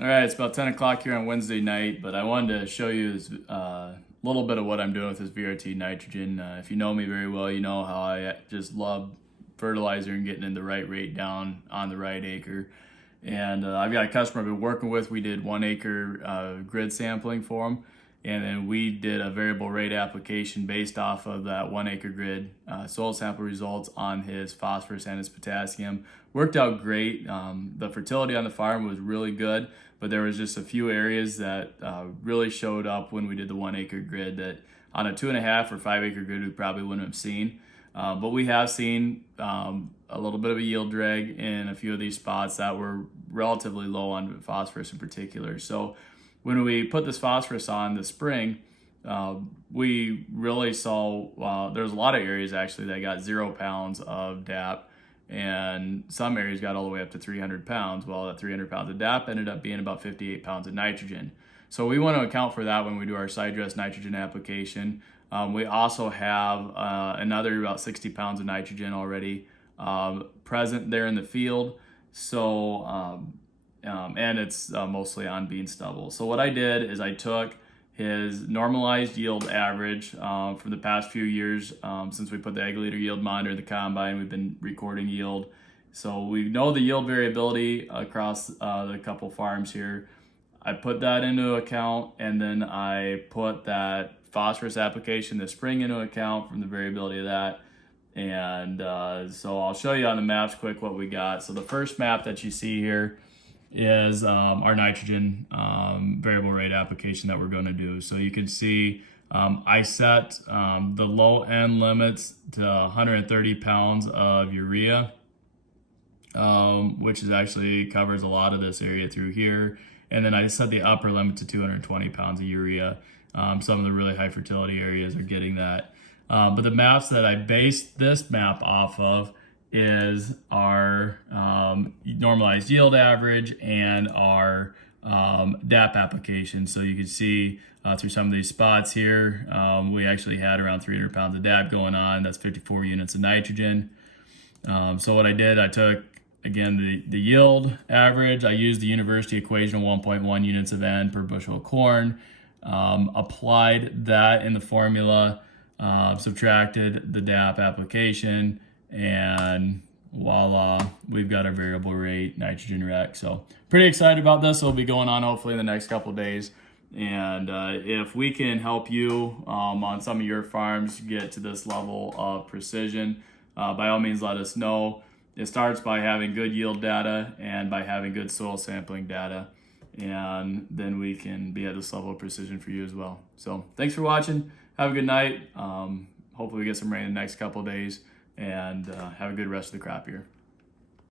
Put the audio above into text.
All right, it's about 10 o'clock here on Wednesday night, but I wanted to show you this little bit of what I'm doing with this VRT nitrogen. If you know me very well, you know how I just love fertilizer and getting in the right rate down on the right acre. And I've got a customer I've been working with. We did 1 acre grid sampling for him, and then we did a variable rate application based off of that 1 acre grid soil sample results on his phosphorus and his potassium. Worked out great. The fertility on the farm was really good, but there was just a few areas that really showed up when we did the 1 acre grid that on a 2.5 or 5 acre grid we probably wouldn't have seen. But we have seen a little bit of a yield drag in a few of these spots that were relatively low on phosphorus in particular. So when we put this phosphorus on this spring, we really saw there's a lot of areas actually that got 0 pounds of DAP, and some areas got all the way up to 300 pounds. Well, that 300 pounds of DAP ended up being about 58 pounds of nitrogen. So we want to account for that when we do our side dress nitrogen application. We also have another about 60 pounds of nitrogen already present there in the field. So, and it's mostly on bean stubble. So what I did is I took his normalized yield average for the past few years. Since we put the egg liter yield monitor in the combine, we've been recording yield. So we know the yield variability across the couple farms here. I put that into account, and then I put that phosphorus application this spring into account from the variability of that. And so I'll show you on the maps quick what we got. So the first map that you see here is our nitrogen variable rate application that we're going to do. So you can see I set the low end limits to 130 pounds of urea, which is actually covers a lot of this area through here. And then I set the upper limit to 220 pounds of urea. Some of the really high fertility areas are getting that. But the maps that I based this map off of is our normalized yield average and our DAP application. So you can see through some of these spots here, we actually had around 300 pounds of DAP going on. That's 54 units of nitrogen. So what I did, I took, again, the yield average. I used the university equation of 1.1 units of N per bushel of corn. Applied that in the formula, subtracted the DAP application, and voila, we've got our variable rate nitrogen rec. So pretty excited about this. It'll be going on hopefully in the next couple of days. And if we can help you on some of your farms get to this level of precision, by all means let us know. It starts by having good yield data and by having good soil sampling data. And then we can be at this level of precision for you as well. So thanks for watching. Have a good night. Hopefully we get some rain in the next couple of days, and have a good rest of the crop year.